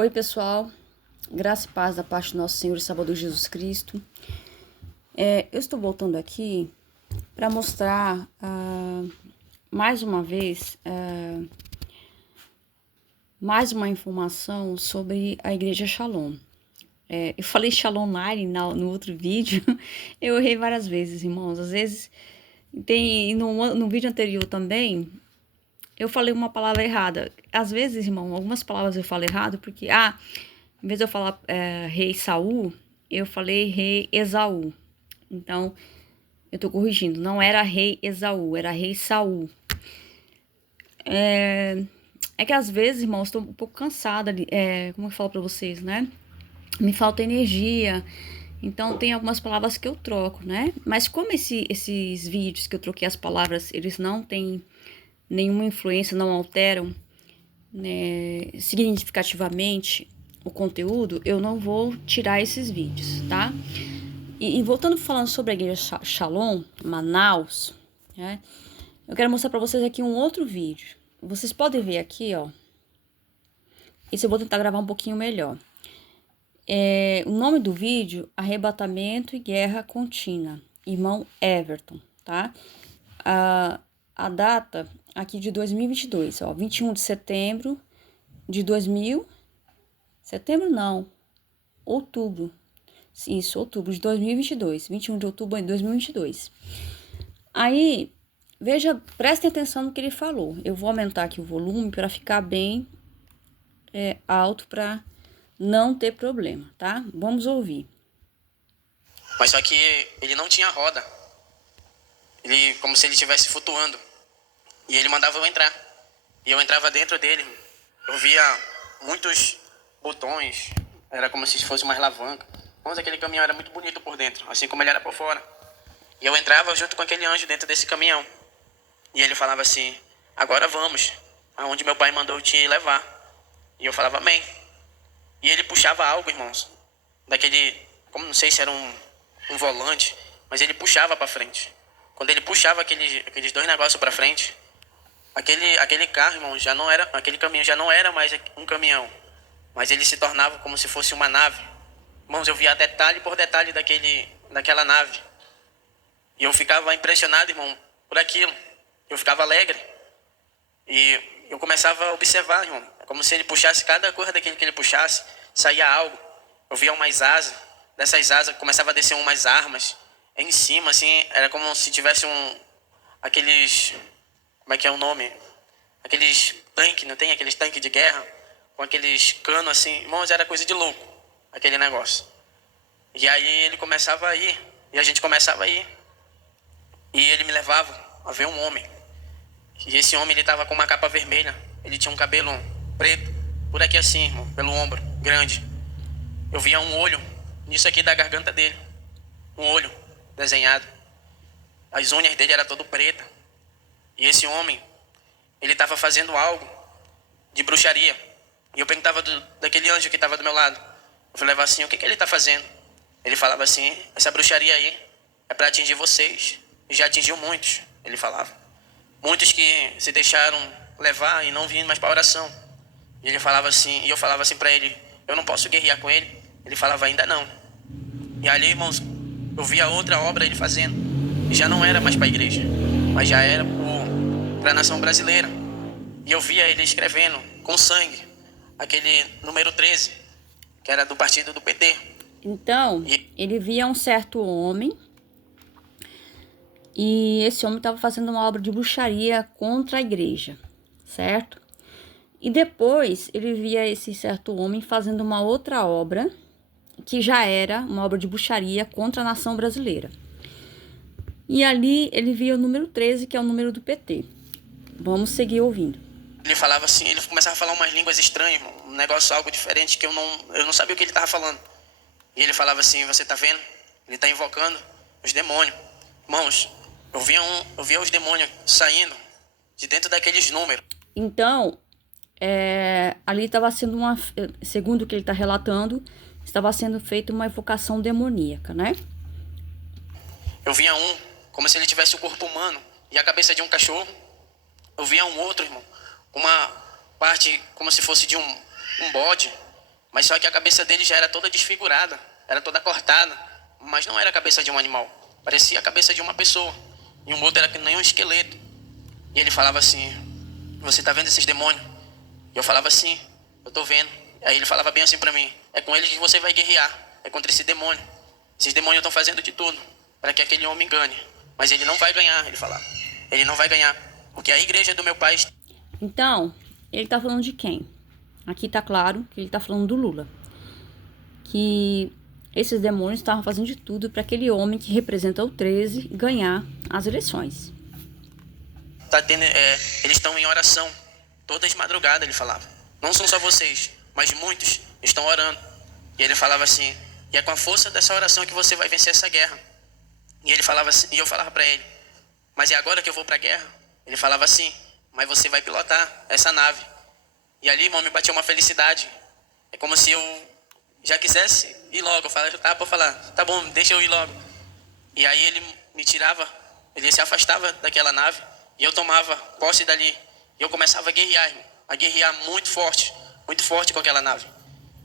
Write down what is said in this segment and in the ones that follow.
Oi, pessoal, graça e paz da parte do nosso Senhor e Salvador Jesus Cristo. Eu estou voltando aqui para mostrar mais uma vez mais uma informação sobre a Igreja Shalom. Eu falei Shalom Online no outro vídeo, eu errei várias vezes, irmãos. Às vezes, no vídeo anterior também, eu falei uma palavra errada. Às vezes, irmão, algumas palavras eu falo errado, porque, em vez de eu falar rei Saul, eu falei rei Esaú. Então, eu tô corrigindo. Não era rei Esaú, era rei Saul. É que às vezes, irmãos, estou um pouco cansada. Como eu falo pra vocês, né? Me falta energia. Então, tem algumas palavras que eu troco, né? Mas como esses vídeos que eu troquei as palavras, eles não têm nenhuma influência, não alteram, né, significativamente o conteúdo, eu não vou tirar esses vídeos, tá? E voltando falando sobre a Igreja Shalom, Manaus, né? Eu quero mostrar para vocês aqui um outro vídeo. Vocês podem ver aqui, ó. Esse eu vou tentar gravar um pouquinho melhor. O nome do vídeo, Arrebatamento e Guerra Contínua, irmão Everton, tá? A data aqui de 2022, ó, 21 de setembro de 2000, setembro não, outubro, isso, outubro de 2022, 21 de outubro de 2022. Aí, veja, prestem atenção no que ele falou. Eu vou aumentar aqui o volume para ficar bem alto para não ter problema, tá? Vamos ouvir. Mas só que ele não tinha roda. Ele, como se ele estivesse flutuando. E ele mandava eu entrar. E eu entrava dentro dele. Eu via muitos botões. Era como se fosse uma alavanca. Mas aquele caminhão era muito bonito por dentro, assim como ele era por fora. E eu entrava junto com aquele anjo dentro desse caminhão. E ele falava assim: agora vamos, aonde meu pai mandou te levar. E eu falava amém. E ele puxava algo, irmãos, daquele, como não sei se era um volante, mas ele puxava para frente. Quando ele puxava aqueles dois negócios para frente, aquele carro, irmão, já não era, aquele caminhão já não era mais um caminhão, mas ele se tornava como se fosse uma nave. Irmãos, eu via detalhe por detalhe daquela nave. E eu ficava impressionado, irmão, por aquilo. Eu ficava alegre. E eu começava a observar, irmão, como se ele puxasse cada coisa daquele que ele puxasse, saía algo. Eu via umas asas, dessas asas começava a descer umas armas em cima, assim, era como se tivesse aqueles, como é que é o nome? Aqueles tanques, não tem? Aqueles tanques de guerra, com aqueles canos assim, irmãos, era coisa de louco, aquele negócio. E aí ele começava a ir, e a gente começava a ir, e ele me levava a ver um homem. E esse homem, ele tava com uma capa vermelha, ele tinha um cabelo preto, por aqui assim, irmão, pelo ombro, grande. Eu via um olho, nisso aqui da garganta dele, um olho desenhado. As unhas dele eram todo preta. E esse homem, ele estava fazendo algo de bruxaria. E eu perguntava daquele anjo que estava do meu lado. Eu falava assim, o que ele está fazendo? Ele falava assim, essa bruxaria aí é para atingir vocês. E já atingiu muitos, ele falava. Muitos que se deixaram levar e não vinham mais para a oração. E ele falava assim, e eu falava assim para ele, eu não posso guerrear com ele. Ele falava, ainda não. E ali, irmãos, eu via outra obra ele fazendo. E já não era mais para a igreja, mas já era para a nação brasileira. E eu via ele escrevendo com sangue aquele número 13, que era do partido do PT. Então, ele via um certo homem, e esse homem estava fazendo uma obra de bruxaria contra a igreja, certo? E depois ele via esse certo homem fazendo uma outra obra, que já era uma obra de bruxaria contra a nação brasileira. E ali ele via o número 13, que é o número do PT. Vamos seguir ouvindo. Ele falava assim, ele começava a falar umas línguas estranhas, um negócio, algo diferente, que eu não sabia o que ele estava falando. E ele falava assim, você tá vendo? Ele está invocando os demônios. Irmãos, eu via os demônios saindo de dentro daqueles números. Então, ali estava sendo segundo o que ele está relatando, estava sendo feita uma evocação demoníaca, né? Eu via como se ele tivesse o corpo humano e a cabeça de um cachorro. Eu via um outro, irmão, com uma parte como se fosse de um bode. Mas só que a cabeça dele já era toda desfigurada, era toda cortada, mas não era a cabeça de um animal, parecia a cabeça de uma pessoa. E o outro era que nem um esqueleto. E ele falava assim: você tá vendo esses demônios? E eu falava assim: eu tô vendo. Aí ele falava bem assim pra mim: é com eles que você vai guerrear, é contra esse demônio. Esses demônios estão fazendo de tudo para que aquele homem ganhe, mas ele não vai ganhar. Ele falava: ele não vai ganhar, porque a igreja do meu pai... Então, ele tá falando de quem? Aqui tá claro que ele tá falando do Lula. Que esses demônios estavam fazendo de tudo para aquele homem que representa o 13 ganhar as eleições. Eles estão em oração todas as madrugadas, ele falava. Não são só vocês, mas muitos estão orando. E ele falava assim: e é com a força dessa oração que você vai vencer essa guerra. E ele falava assim, e eu falava para ele: mas é agora que eu vou para a guerra? Ele falava assim: mas você vai pilotar essa nave. E ali, irmão, me batia uma felicidade. É como se eu já quisesse ir logo. Eu falava, tá, pra falar, tá bom, deixa eu ir logo. E aí ele me tirava, ele se afastava daquela nave e eu tomava posse dali. E eu começava a guerrear, irmão, a guerrear muito forte com aquela nave.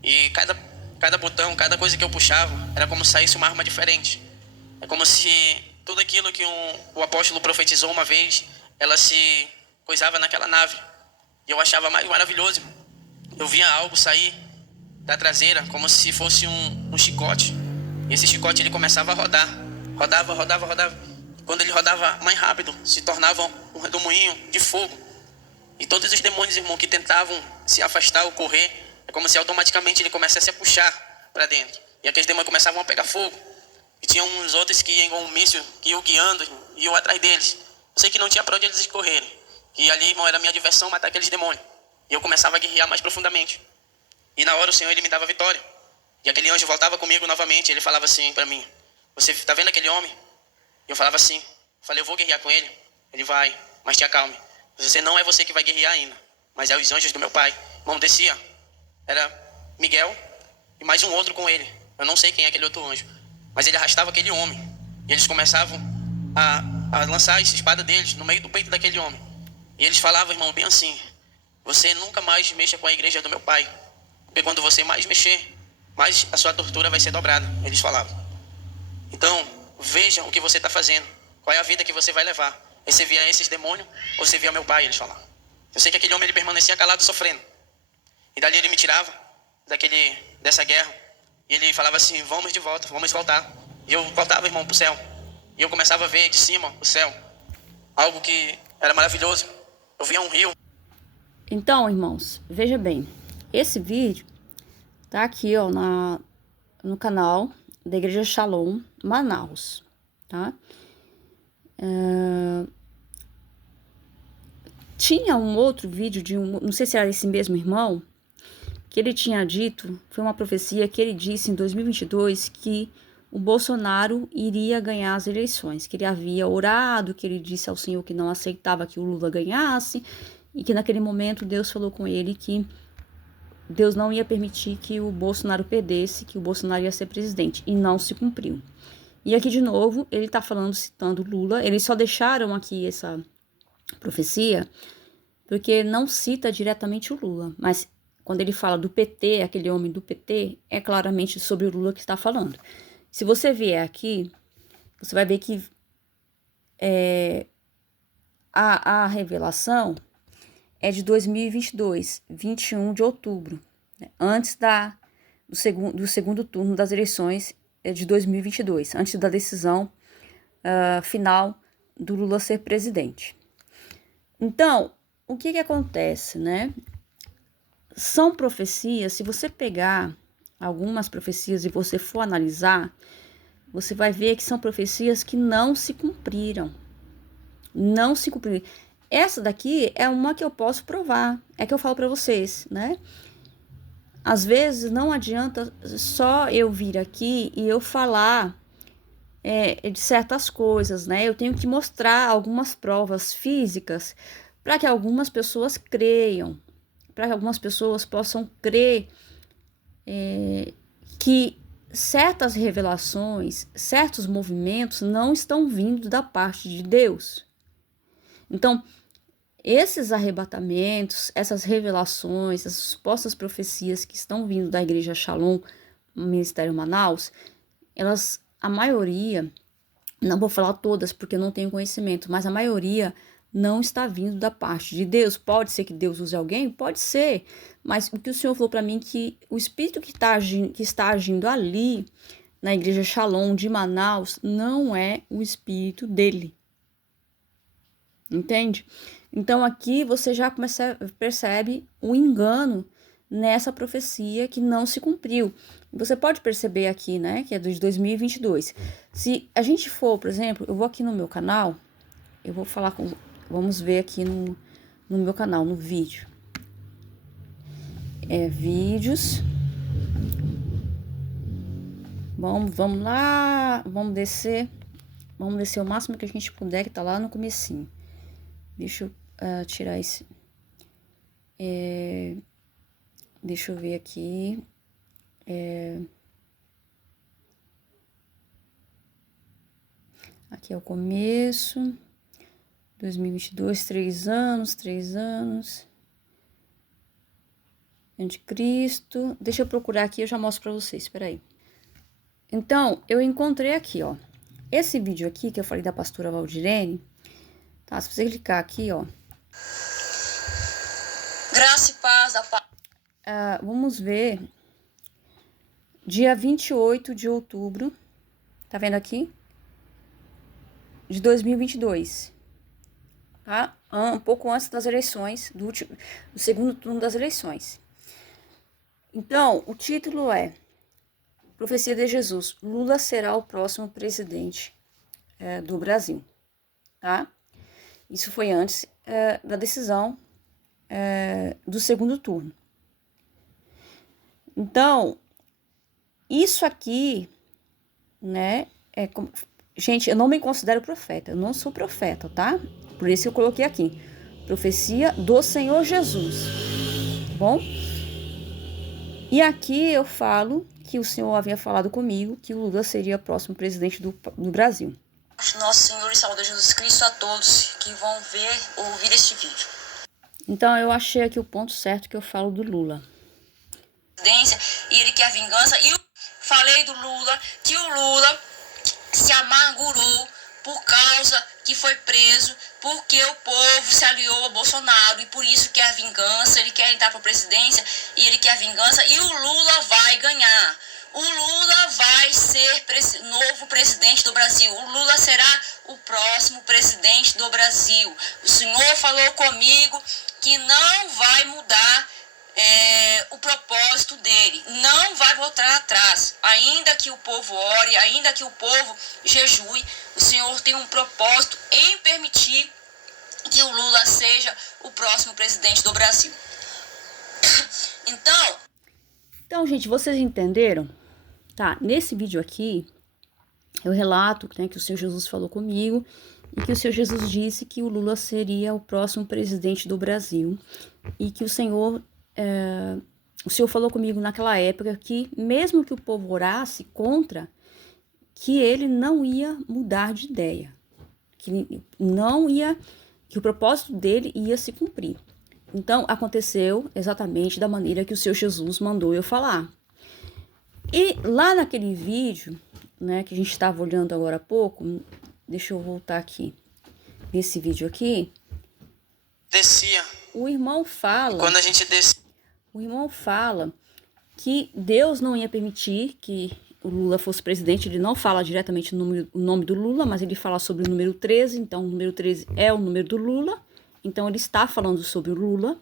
E cada botão, cada coisa que eu puxava, era como se saísse uma arma diferente. É como se tudo aquilo que o apóstolo profetizou uma vez, ela se coisava naquela nave. E eu achava mais maravilhoso, irmão. Eu via algo sair da traseira como se fosse um chicote. E esse chicote ele começava a rodar. Rodava. Quando ele rodava mais rápido, se tornava um redemoinho de fogo. E todos os demônios, irmão, que tentavam se afastar ou correr, é como se automaticamente ele começasse a puxar para dentro. E aqueles demônios começavam a pegar fogo. E tinha uns outros que iam igual um míssil, que iam guiando, e eu atrás deles. Eu sei que não tinha para onde eles correrem. E ali, irmão, era a minha diversão matar aqueles demônios. E eu começava a guerrear mais profundamente. E na hora o Senhor, ele me dava vitória. E aquele anjo voltava comigo novamente. Ele falava assim para mim: você tá vendo aquele homem? E eu falava assim. Eu falei: eu vou guerrear com ele. Ele vai, mas te acalme. Não é você que vai guerrear ainda, mas é os anjos do meu pai. Irmão, descia. Era Miguel e mais um outro com ele. Eu não sei quem é aquele outro anjo. Mas ele arrastava aquele homem. E eles começavam a lançar essa espada deles no meio do peito daquele homem. E eles falavam, irmão, bem assim: você nunca mais mexa com a igreja do meu pai. Porque quando você mais mexer, mais a sua tortura vai ser dobrada. Eles falavam. Então, veja o que você está fazendo. Qual é a vida que você vai levar? Você via esses demônios ou você via meu pai? Eles falavam. Eu sei que aquele homem ele permanecia calado, sofrendo. E dali ele me tirava dessa guerra. E ele falava assim: vamos de volta, vamos voltar. E eu voltava, irmão, pro céu. E eu começava a ver de cima o céu. Algo que era maravilhoso. Eu via um rio. Então, irmãos, veja bem. Esse vídeo tá aqui, ó, no canal da Igreja Shalom, Manaus, tá? Tinha um outro vídeo de não sei se era esse mesmo irmão, que ele tinha dito, foi uma profecia que ele disse em 2022 que o Bolsonaro iria ganhar as eleições, que ele havia orado, que ele disse ao Senhor que não aceitava que o Lula ganhasse, e que naquele momento Deus falou com ele que Deus não ia permitir que o Bolsonaro perdesse, que o Bolsonaro ia ser presidente, e não se cumpriu. E aqui de novo, ele tá falando, citando Lula, eles só deixaram aqui essa profecia, porque não cita diretamente o Lula, mas quando ele fala do PT, aquele homem do PT, é claramente sobre o Lula que está falando. Se você vier aqui, você vai ver que a revelação é de 2022, 21 de outubro, né? Antes do segundo turno das eleições de 2022, antes da decisão final do Lula ser presidente. Então, o que acontece, né? São profecias, se você pegar algumas profecias e você for analisar, você vai ver que são profecias que não se cumpriram. Não se cumpriram. Essa daqui é uma que eu posso provar, é que eu falo para vocês, né? Às vezes não adianta só eu vir aqui e eu falar de certas coisas, né? Eu tenho que mostrar algumas provas físicas para que algumas pessoas creiam, para que algumas pessoas possam crer que certas revelações, certos movimentos não estão vindo da parte de Deus. Então, esses arrebatamentos, essas revelações, essas supostas profecias que estão vindo da Igreja Shalom, Ministério Manaus, elas, a maioria, não vou falar todas porque eu não tenho conhecimento, mas a maioria não está vindo da parte de Deus. Pode ser que Deus use alguém? Pode ser. Mas o que o Senhor falou para mim é que o espírito que está agindo ali, na Igreja Shalom de Manaus, não é o espírito dele. Entende? Então aqui você já percebe o engano nessa profecia que não se cumpriu. Você pode perceber aqui, né, que é de 2022. Se a gente for, por exemplo, eu vou aqui no meu canal, eu vou falar com... Vamos ver aqui no meu canal, no vídeo. Vídeos. Vamos lá, vamos descer o máximo que a gente puder, que tá lá no comecinho. Deixa eu tirar esse... deixa eu ver aqui. Aqui é o começo. 2022, 3 anos. Anticristo. Deixa eu procurar aqui, eu já mostro pra vocês, espera aí. Então, eu encontrei aqui, ó. Esse vídeo aqui, que eu falei da pastora Valdirene, tá? Se você clicar aqui, ó. Graça e paz da paz. Vamos ver. Dia 28 de outubro. Tá vendo aqui? De 2022. Tá? Um pouco antes das eleições, do segundo turno das eleições. Então, o título é Profecia de Jesus. Lula será o próximo presidente do Brasil. Tá? Isso foi antes da decisão do segundo turno. Então, isso aqui, né, gente, eu não me considero profeta, eu não sou profeta, tá? Por isso eu coloquei aqui, profecia do Senhor Jesus, tá bom? E aqui eu falo que o Senhor havia falado comigo que o Lula seria o próximo presidente do Brasil. Nosso Senhor e Salvador Jesus Cristo a todos que vão ver ou ouvir este vídeo. Então eu achei aqui o ponto certo que eu falo do Lula. E ele quer vingança. E eu falei do Lula, que o Lula se amargurou por causa que foi preso, porque o povo se aliou a Bolsonaro e por isso quer vingança. Ele quer entrar para a presidência e ele quer vingança. E o Lula vai ganhar. O Lula vai ser novo presidente do Brasil. O Lula será o próximo presidente do Brasil. O Senhor falou comigo que não vai mudar o propósito dele, não vai voltar atrás, ainda que o povo ore, ainda que o povo jejue, o Senhor tem um propósito em permitir que o Lula seja o próximo presidente do Brasil. Então, gente, vocês entenderam? Tá, nesse vídeo aqui, eu relato, né, que o Senhor Jesus falou comigo e que o Senhor Jesus disse que o Lula seria o próximo presidente do Brasil e que o Senhor falou comigo naquela época que mesmo que o povo orasse contra, que ele não ia mudar de ideia, que o propósito dele ia se cumprir. Então aconteceu exatamente da maneira que o Senhor Jesus mandou eu falar. E lá naquele vídeo, né, que a gente estava olhando agora há pouco, deixa eu voltar aqui, nesse vídeo aqui, Descia. o irmão fala... Quando a gente descia... O irmão fala que Deus não ia permitir que o Lula fosse presidente. Ele não fala diretamente o nome do Lula, mas ele fala sobre o número 13. Então, o número 13 é o número do Lula. Então, ele está falando sobre o Lula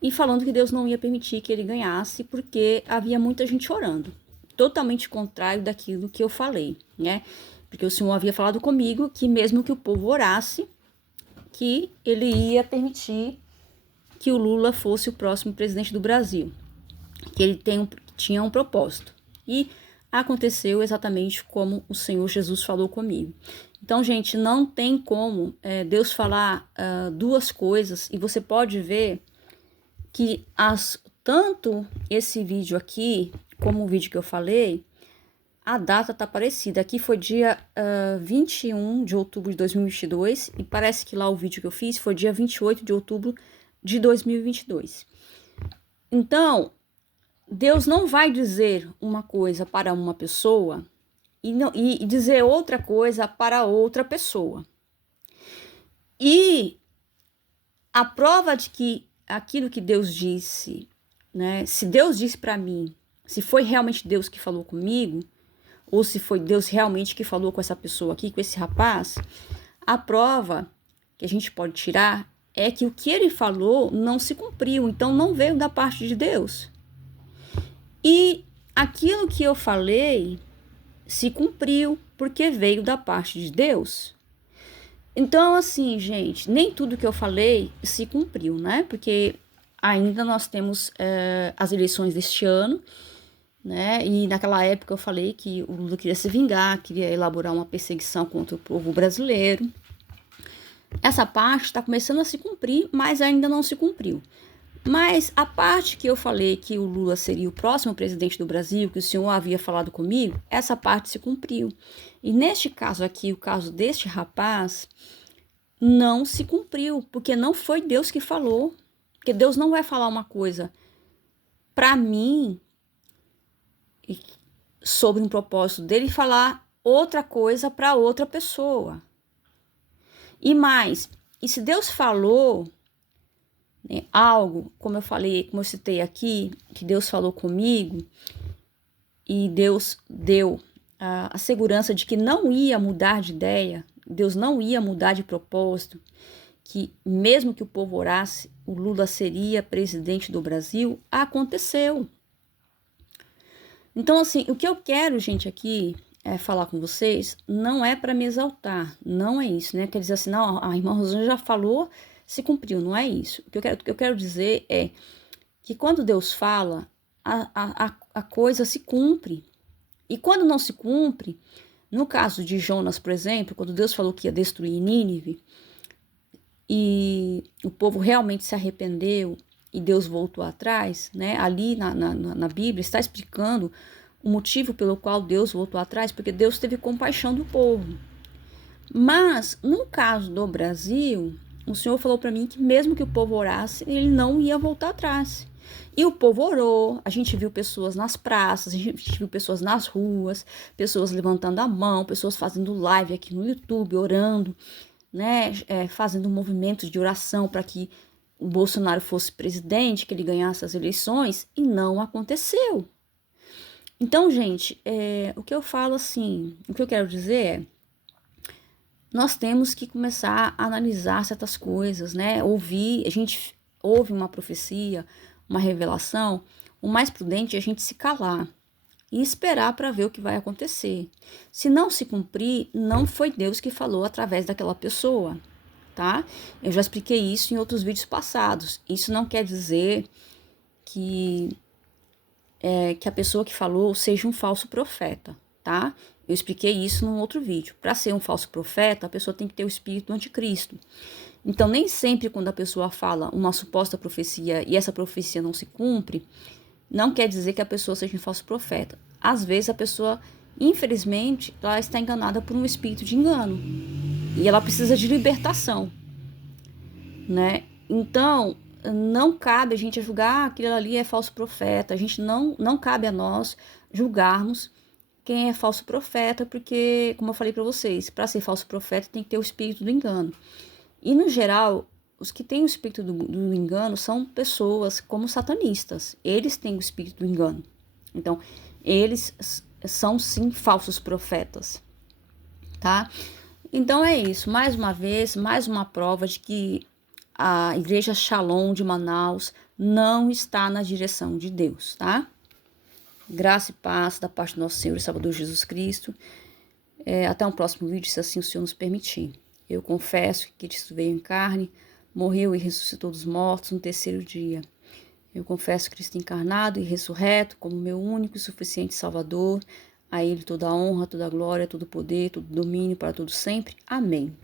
e falando que Deus não ia permitir que ele ganhasse porque havia muita gente orando. Totalmente contrário daquilo que eu falei, né? Porque o Senhor havia falado comigo que mesmo que o povo orasse, que ele ia permitir que o Lula fosse o próximo presidente do Brasil, que ele tinha um propósito. E aconteceu exatamente como o Senhor Jesus falou comigo. Então, gente, não tem como Deus falar duas coisas, e você pode ver que tanto esse vídeo aqui, como o vídeo que eu falei, a data tá parecida. Aqui foi dia 21 de outubro de 2022 e parece que lá o vídeo que eu fiz foi dia 28 de outubro de 2022. Então, Deus não vai dizer uma coisa para uma pessoa e dizer outra coisa para outra pessoa. E a prova de que aquilo que Deus disse, né? Se Deus disse para mim, se foi realmente Deus que falou comigo, ou se foi Deus realmente que falou com essa pessoa aqui, com esse rapaz, a prova que a gente pode tirar é que o que ele falou não se cumpriu, então não veio da parte de Deus. E aquilo que eu falei se cumpriu porque veio da parte de Deus. Então, assim, gente, nem tudo que eu falei se cumpriu, né? Porque ainda nós temos as eleições deste ano, né? E naquela época eu falei que o Lula queria se vingar, queria elaborar uma perseguição contra o povo brasileiro. Essa parte está começando a se cumprir, mas ainda não se cumpriu. Mas a parte que eu falei que o Lula seria o próximo presidente do Brasil, que o senhor havia falado comigo, essa parte se cumpriu. E neste caso aqui, o caso deste rapaz, não se cumpriu, porque não foi Deus que falou. Porque Deus não vai falar uma coisa para mim sobre um propósito dele e falar outra coisa para outra pessoa. E mais, e se Deus falou, né, algo, como eu falei, como eu citei aqui, que Deus falou comigo, e Deus deu a segurança de que não ia mudar de ideia, Deus não ia mudar de propósito, que mesmo que o povo orasse, o Lula seria presidente do Brasil, aconteceu. Então, assim, o que eu quero, gente, aqui falar com vocês, não é para me exaltar, não é isso, né? Quer dizer assim, não, a irmã Rosângela já falou, se cumpriu, não é isso. O que eu quero dizer é que quando Deus fala, a coisa se cumpre. E quando não se cumpre, no caso de Jonas, por exemplo, quando Deus falou que ia destruir Nínive, e o povo realmente se arrependeu e Deus voltou atrás, né? Ali na Bíblia está explicando o motivo pelo qual Deus voltou atrás, porque Deus teve compaixão do povo. Mas, no caso do Brasil, o Senhor falou para mim que mesmo que o povo orasse, ele não ia voltar atrás. E o povo orou, a gente viu pessoas nas praças, a gente viu pessoas nas ruas, pessoas levantando a mão, pessoas fazendo live aqui no YouTube, orando, né, fazendo movimentos de oração para que o Bolsonaro fosse presidente, que ele ganhasse as eleições, e não aconteceu. Então, gente, o que eu falo assim, o que eu quero dizer é, nós temos que começar a analisar certas coisas, né? A gente ouve uma profecia, uma revelação, o mais prudente é a gente se calar e esperar para ver o que vai acontecer. Se não se cumprir, não foi Deus que falou através daquela pessoa, tá? Eu já expliquei isso em outros vídeos passados. Isso não quer dizer que a pessoa que falou seja um falso profeta, tá? Eu expliquei isso num outro vídeo. Para ser um falso profeta, a pessoa tem que ter o espírito do anticristo. Então, nem sempre quando a pessoa fala uma suposta profecia e essa profecia não se cumpre, não quer dizer que a pessoa seja um falso profeta. Às vezes a pessoa, infelizmente, ela está enganada por um espírito de engano. E ela precisa de libertação, né? Então, não cabe a gente julgar aquilo ali é falso profeta. A gente não cabe a nós julgarmos quem é falso profeta, porque, como eu falei para vocês, para ser falso profeta tem que ter o espírito do engano. E, no geral, os que têm o espírito do engano são pessoas como satanistas. Eles têm o espírito do engano. Então, eles são, sim, falsos profetas, tá? Então, é isso. Mais uma vez, mais uma prova de que a Igreja Shalom de Manaus não está na direção de Deus, tá? Graça e paz da parte do nosso Senhor e Salvador Jesus Cristo. Até um próximo vídeo, se assim o Senhor nos permitir. Eu confesso que Cristo veio em carne, morreu e ressuscitou dos mortos no terceiro dia. Eu confesso Cristo encarnado e ressurreto como meu único e suficiente Salvador. A Ele toda a honra, toda a glória, todo o poder, todo o domínio para todo sempre. Amém.